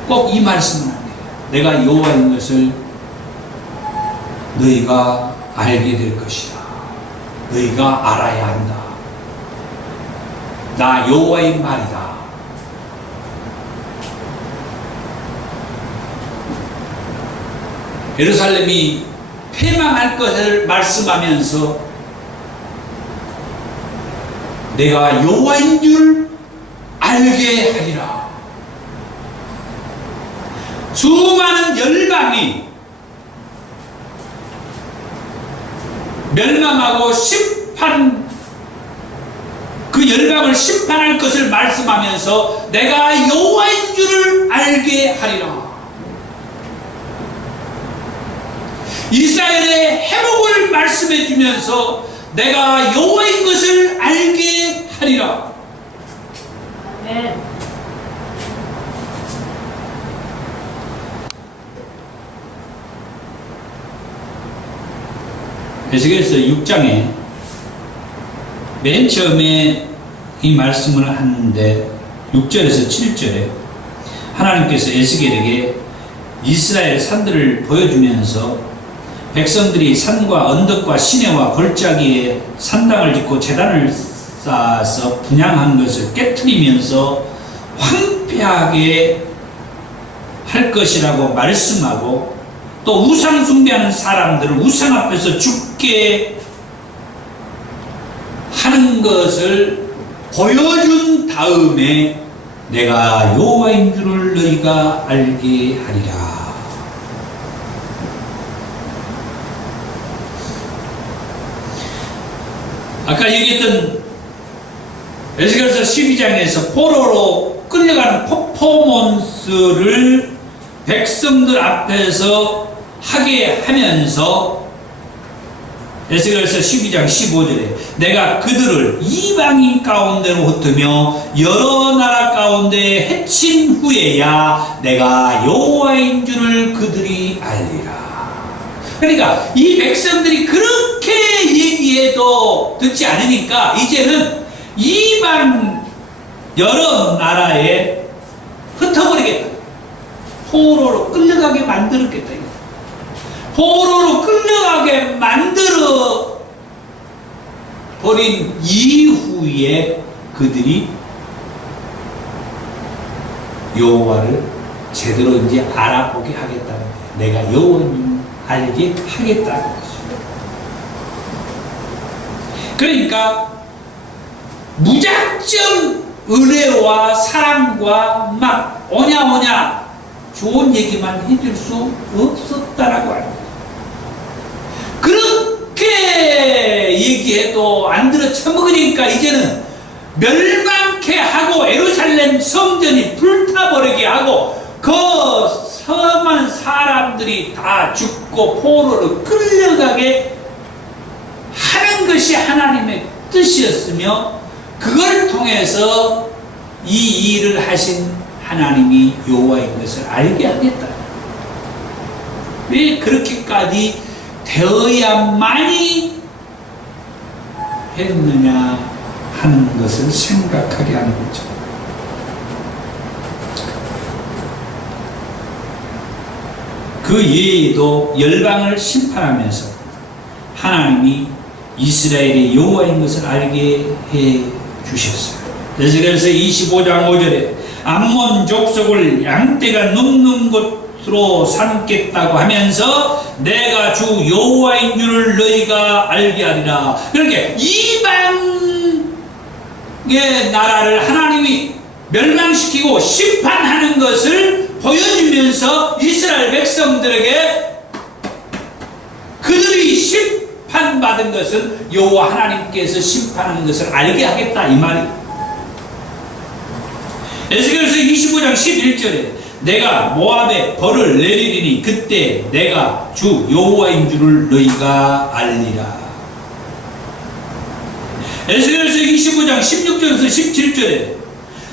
꼭 이 말씀을 합니다. 내가 여호와인 것을 너희가 알게 될 것이다. 너희가 알아야 한다. 나 여호와의 말이다. 예루살렘이 폐망할 것을 말씀하면서 내가 여호와인 줄 알게 하리라. 수많은 열방이 멸망하고 그 열방을 심판할 것을 말씀하면서 내가 여호와인 줄을 알게 하리라. 이스라엘의 회복을 말씀해 주면서 내가 여호와인 것을 알게 하리라. 아멘. 에스겔서 6장에 맨 처음에 이 말씀을 하는데 6절에서 7절에 하나님께서 에스겔에게 이스라엘 산들을 보여주면서 백성들이 산과 언덕과 시내와 골짜기에 산당을 짓고 제단을 쌓아서 분향한 것을 깨트리면서 황폐하게 할 것이라고 말씀하고, 또 우상 숭배하는 사람들을 우상 앞에서 죽게 하는 것을 보여준 다음에 내가 여호와인 줄을 너희가 알게 하리라. 아까 얘기했던 에스겔서 12장에서 포로로 끌려가는 퍼포먼스를 백성들 앞에서 하게 하면서 에스겔서 12장 15절에 내가 그들을 이방인 가운데로 흩으며 여러 나라 가운데 해친 후에야 내가 여호와인 줄을 그들이 알리라. 그러니까 이 백성들이 그렇게 얘기해도 듣지 않으니까 이제는 이방 여러 나라에 흩어버리겠다. 포로로 끌려가게 만들었겠다. 포로로 끌려가게 만들어 버린 이후에 그들이 여호와를 제대로 이제 알아보게 하겠다는 거예요. 내가 여호와를 알게 하겠다는 거죠. 그러니까 무작정 은혜와 사랑과 막 오냐 좋은 얘기만 해줄 수 없었다라고 합니다. 그렇게 얘기해도 안 들어 처먹으니까 이제는 멸망케 하고 에루살렘 성전이 불타버리게 하고 그 서만 사람들이 다 죽고 포로로 끌려가게 하는 것이 하나님의 뜻이었으며, 그걸 통해서 이 일을 하신 하나님이 여호와인 것을 알게 하겠다. 왜 그렇게까지 되어야만이 했느냐 하는 것을 생각하게 하는 거죠. 그 외에도 열방을 심판하면서 하나님이 이스라엘의 여호와인 것을 알게 해 주셨어요. 에스겔서 25장 5절에 암몬 족속을 양떼가 눕는 곳으로 삼겠다고 하면서 내가 주 여호와인 줄을 너희가 알게 하리라. 그렇게 이방의 나라를 하나님이 멸망시키고 심판하는 것을 보여주면서 이스라엘 백성들에게 그들이 심판받은 것은 여호와 하나님께서 심판하는 것을 알게 하겠다 이 말이에요. 에스겔서 25장 11절에 내가 모압에 벌을 내리리니 그때 내가 주 여호와인 줄을 너희가 알리라. 에스겔서 25장 16절에서 17절에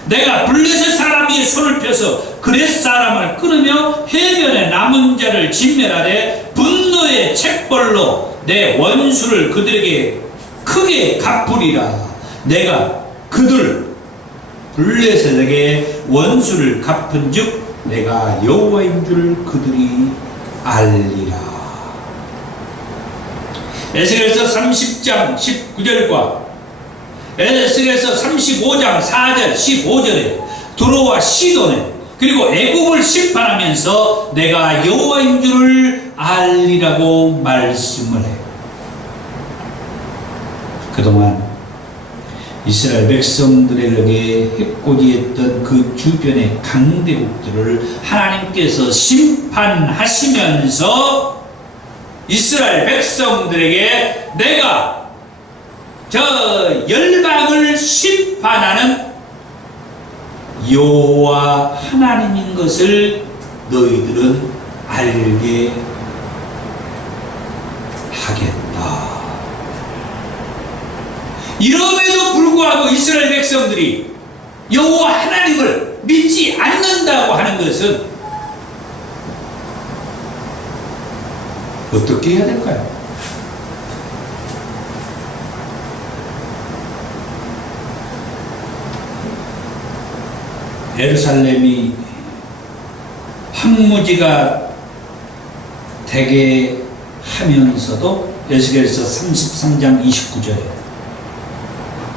내가 블레셋 사람 위에 손을 펴서 그렛 사람을 끊으며 해변에 남은 자를 진멸하되 분노의 책벌로 내 원수를 그들에게 크게 갚으리라. 내가 그들 블레셋에게 원수를 갚은 즉 내가 여호와인 줄 그들이 알리라. 에스겔서 30장 19절과 에스겔서 35장 4절 15절에 두로와 시돈에 그리고 애굽을 심판하면서 내가 여호와인 줄을 알리라고 말씀을 해요. 그동안 이스라엘 백성들에게 해코지했던 그 주변의 강대국들을 하나님께서 심판하시면서 이스라엘 백성들에게 내가 저 열방을 심판하는 여호와 하나님인 것을 너희들은 알게 이럼에도 불구하고 이스라엘 백성들이 여호와 하나님을 믿지 않는다고 하는 것은 어떻게 해야 될까요? 예루살렘이 황무지가 되게 하면서도 에스겔서 33장 29절에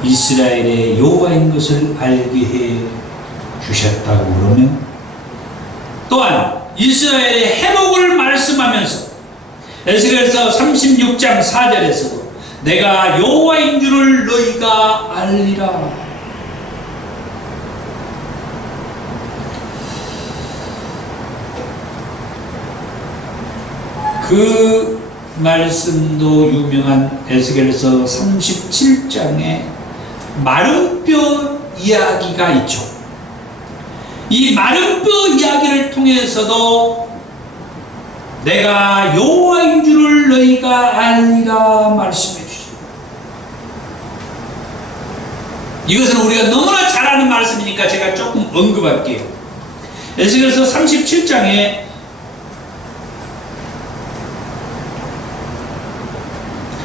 이스라엘의 여호와인 것을 알게 해 주셨다고 그러면, 또한 이스라엘의 회복을 말씀하면서 에스겔서 36장 4절에서도 내가 여호와인 줄을 너희가 알리라. 그 말씀도 유명한 에스겔서 37장에 마른 뼈 이야기가 있죠. 이 마른 뼈 이야기를 통해서도 내가 여호와인 줄을 너희가 알리라 말씀해 주시오. 이것은 우리가 너무나 잘 아는 말씀이니까 제가 조금 언급할게요. 에스겔서 37장에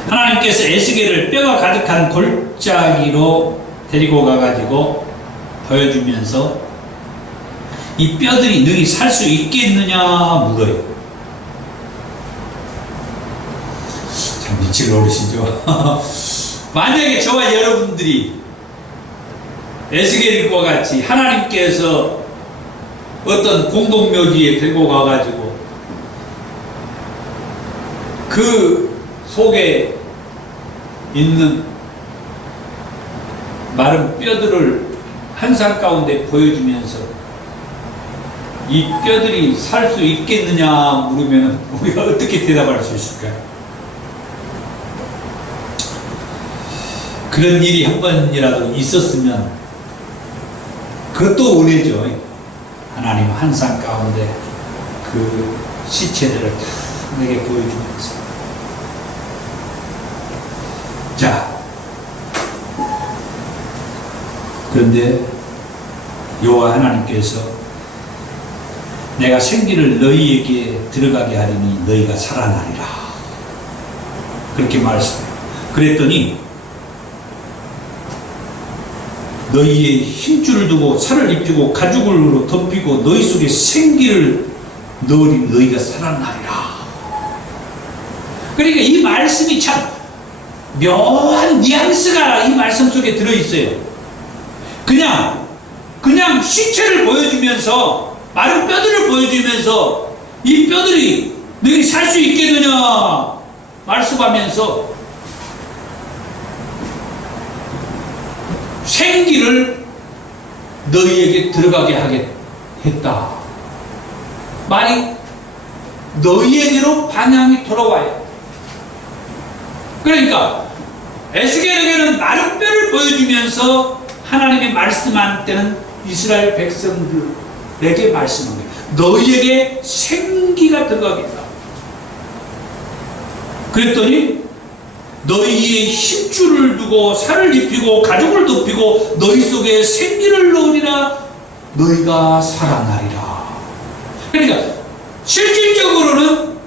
하나님께서 에스겔을 뼈가 가득한 골짜기로 데리고 가가지고 보여주면서 이 뼈들이 너희 살 수 있겠느냐 물어요. 참 미칠 노릇이죠. 만약에 저와 여러분들이 에스겔과 같이 하나님께서 어떤 공동묘지에 데리고 가가지고 그 속에 있는 마른 뼈들을 한상 가운데 보여주면서 이 뼈들이 살 수 있겠느냐 물으면 우리가 어떻게 대답할 수 있을까요? 그런 일이 한 번이라도 있었으면 그것도 은혜죠. 하나님 한상 가운데 그 시체들을 다 내게 보여주면서. 자, 그런데 여호와 하나님께서 내가 생기를 너희에게 들어가게 하리니 너희가 살아나리라 그렇게 말했어요. 그랬더니 너희의 힘줄을 두고 살을 입히고 가죽으로 덮이고 너희 속에 생기를 넣으리 너희가 살아나리라. 그러니까 이 말씀이 참 묘한 뉘앙스가 이 말씀 속에 들어있어요. 그냥 시체를 보여주면서 마른 뼈들을 보여주면서 이 뼈들이 너희 살 수 있겠느냐 말씀하면서 생기를 너희에게 들어가게 하겠다. 말이 너희에게로 방향이 돌아와요. 그러니까 에스겔에게는 마른 뼈를 보여주면서 하나님의 말씀한 때는 이스라엘 백성들에게 말씀한 거예요. 너희에게 생기가 들어가겠다. 그랬더니 너희의 힘줄을 두고 살을 입히고 가죽을 덮이고 너희 속에 생기를 넣으리라 너희가 살아나리라. 그러니까 실질적으로는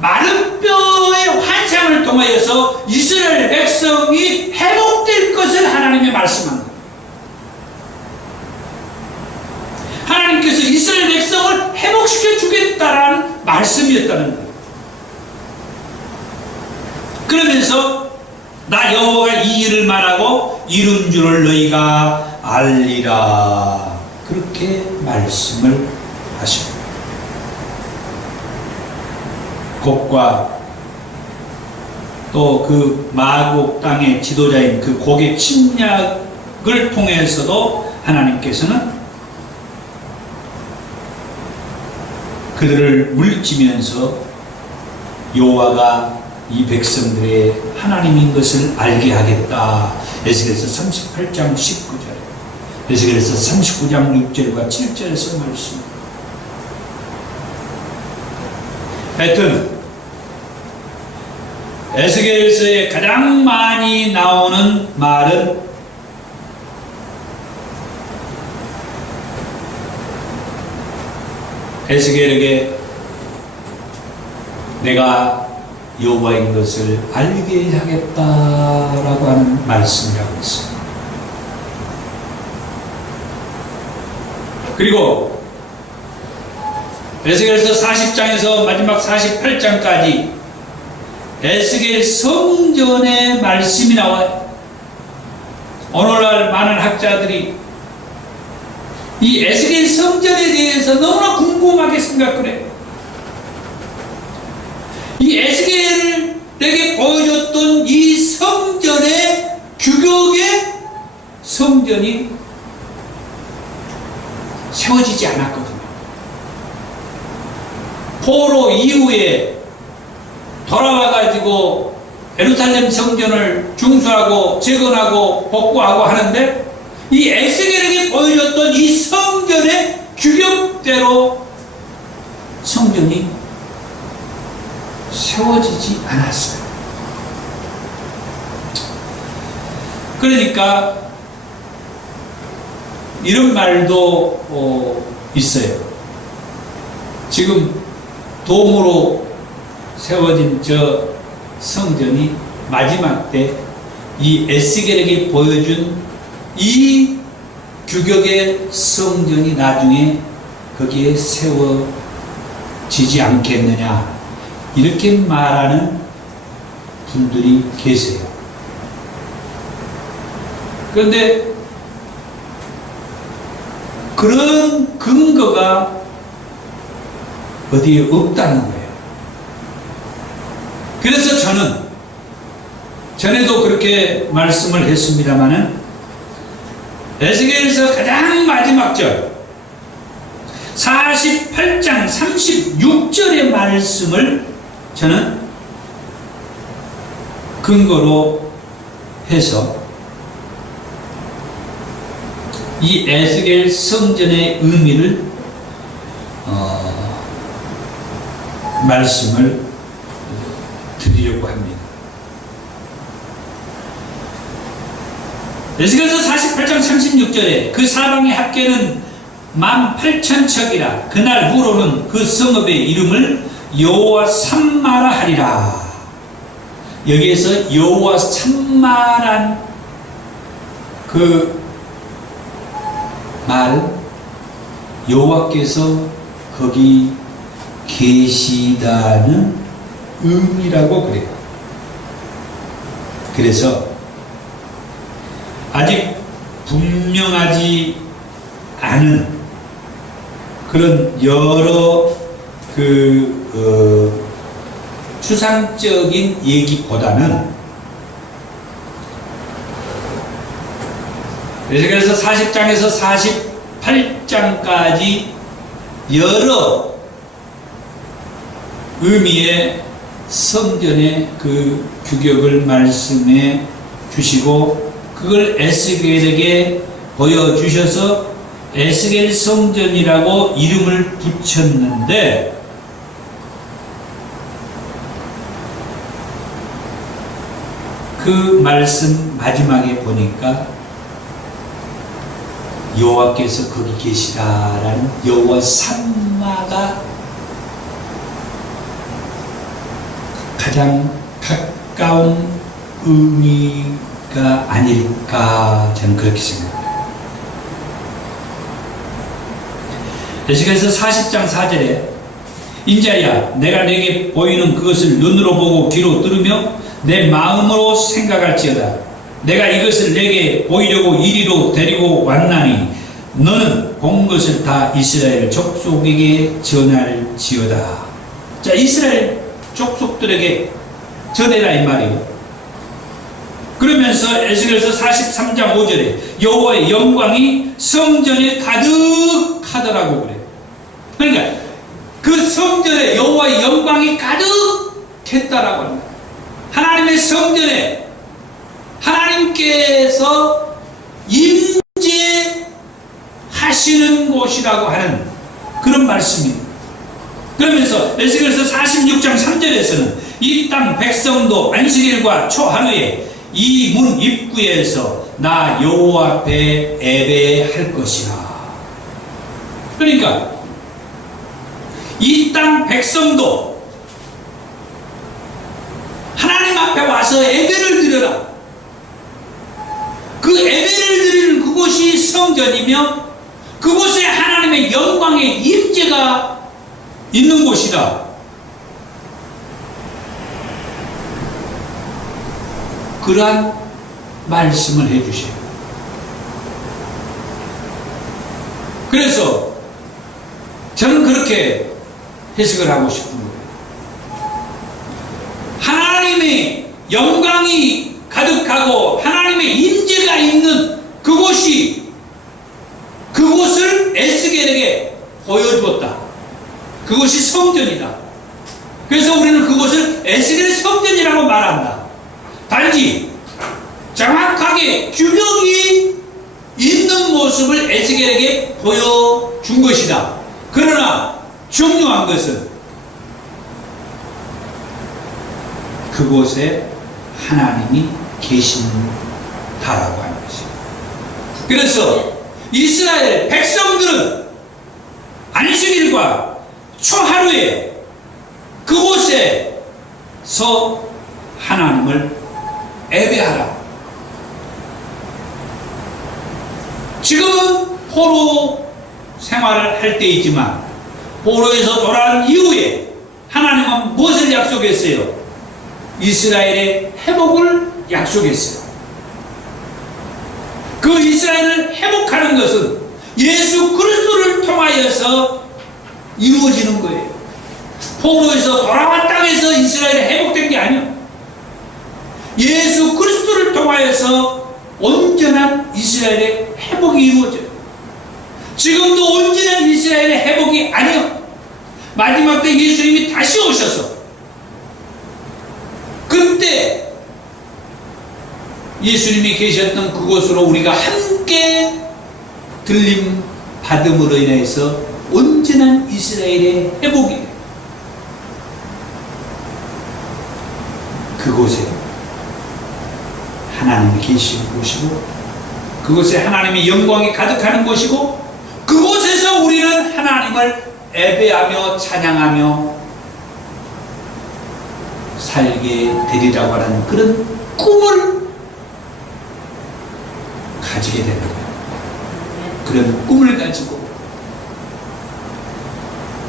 마른 뼈의 환상을 통하여서 이스라엘 백성이 회복될 것을 하나님이 말씀한 거예요. 하나님께서 이스라엘 백성을 회복시켜 주겠다라는 말씀이었다는 거예요. 그러면서 나 여호와가 이 일을 말하고 이룬 줄을 너희가 알리라 그렇게 말씀을 하십니다. 곡과 또 그 마곡 땅의 지도자인 그 곡의 침략을 통해서도 하나님께서는 그들을 물리치면서 여호와가 이 백성들의 하나님인 것을 알게 하겠다. 에스겔서 38장 19절, 에스겔서 39장 6절과 7절에서 말씀. 하여튼 에스겔서에 가장 많이 나오는 말은 에스겔에게 내가 여호와인 것을 알게 하겠다라고 하는 말씀이라고 있습니다. 그리고 에스겔서 40장에서 마지막 48장까지 에스겔 성전의 말씀이 나와요. 오늘날 많은 학자들이 이 에스겔 성전에 대해서 너무나 궁금하게 생각을 해요. 이 에스겔에게 보여줬던 이 성전의 규격의 성전이 세워지지 않았거든요. 포로 이후에 돌아와가지고 예루살렘 성전을 중수하고 재건하고 복구하고 하는데 이 에스겔에게 보여줬던 이 성전의 규격대로 성전이 세워지지 않았어요. 그러니까 이런 말도 있어요. 지금 돔으로 세워진 저 성전이 마지막 때 이 에스겔에게 보여준 이 규격의 성전이 나중에 거기에 세워지지 않겠느냐, 이렇게 말하는 분들이 계세요. 그런데 그런 근거가 어디에 없다는 거예요. 그래서 저는 전에도 그렇게 말씀을 했습니다마는 에스겔에서 가장 마지막 절 48장 36절의 말씀을 저는 근거로 해서 이 에스겔 성전의 의미를 말씀을 드리려고 합니다. 에스겔서 48장 36절에 그 사방의 합계는 18,000척이라 그날 후로는 그 성읍의 이름을 여호와 삼마라 하리라. 여기에서 여호와 삼마란 그 말은 여호와께서 거기 계시다는 의미라고 그래요. 그래서 아직 분명하지 않은 그런 여러 추상적인 얘기보다는 에스겔서 40장에서 48장까지 여러 의미의 성전의 그 규격을 말씀해 주시고 그걸 에스겔에게 보여주셔서 에스겔 성전이라고 이름을 붙였는데 그 말씀 마지막에 보니까 여호와께서 거기 계시다라는 여호와 삼마가 가장 가까운 의미가 아닐까 저는 그렇게 생각합니다. 에스겔서 40장 4절에 인자야 내가 내게 보이는 그것을 눈으로 보고 귀로 들으며 내 마음으로 생각할지어다. 내가 이것을 내게 보이려고 이리로 데리고 왔나니 너는 본 것을 다 이스라엘 족속에게 전할지어다. 자, 이스라엘 족속들에게 전해라 이 말이에요. 그러면서 에스겔서 43장 5절에 여호와의 영광이 성전에 가득하더라고 그래요. 그러니까 그 성전에 여호와의 영광이 가득했다라고 합니다. 하나님의 성전에 하나님께서 임재하시는 곳이라고 하는 그런 말씀입니다. 그러면서 에스겔서 46장 3절에서는 이 땅 백성도 안식일과 초하루에 이 문 입구에서 나 여호와 앞에 예배할 것이라. 그러니까 이 땅 백성도 하나님 앞에 와서 예배를 드려라. 그 예배를 드리는 그곳이 성전이며 그곳에 하나님의 영광의 임재가 있는 곳이다. 그러한 말씀을 해주세요. 그래서 저는 그렇게 해석을 하고 싶은 거예요. 하나님의 영광이 가득하고 하나님의 임재가 있는 그곳을 에스겔에게 보여주었다. 그것이 성전이다. 그래서 우리는 그것을 에스겔 성전이라고 말한다. 단지 정확하게 규격이 있는 모습을 에스겔에게 보여준 것이다. 그러나 중요한 것은 그곳에 하나님이 계신다라고 하는 것입니다. 그래서 이스라엘 백성들은 안식일과 초하루에 그곳에서 하나님을 예배하라. 지금은 포로 생활을 할 때이지만 포로에서 돌아온 이후에 하나님은 무엇을 약속했어요? 이스라엘의 회복을 약속했어요. 그 이스라엘을 회복하는 것은 예수 그리스도를 통하여서 이루어지는 거예요. 포로에서 돌아온 땅에서 이스라엘이 회복된 게 아니에요. 예수 그리스도를 통하여서 온전한 이스라엘의 회복이 이루어져요. 지금도 온전한 이스라엘의 회복이 아니에요. 마지막 때 예수님이 다시 오셔서 그때 예수님이 계셨던 그곳으로 우리가 함께 들림 받음으로 인해서 온전한 이스라엘의 회복이 돼요. 그곳에 하나님이 계신 곳이고 그곳에 하나님의 영광이 가득하는 곳이고 그곳에서 우리는 하나님을 예배하며 찬양하며 살게 되리라고 하는 그런 꿈을 가지게 되는 거예요. 그런 꿈을 가지고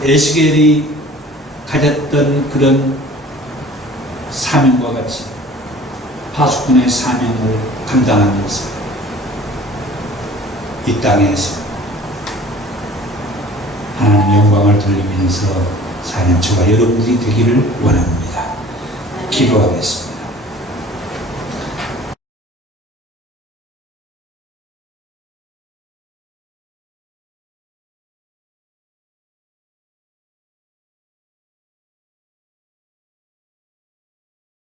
에스겔이 가졌던 그런 사명과 같이 파수꾼의 사명을 감당하면서 이 땅에서 하나님 영광을 돌리면서 사는 저와 여러분들이 되기를 원합니다. 기도하겠습니다.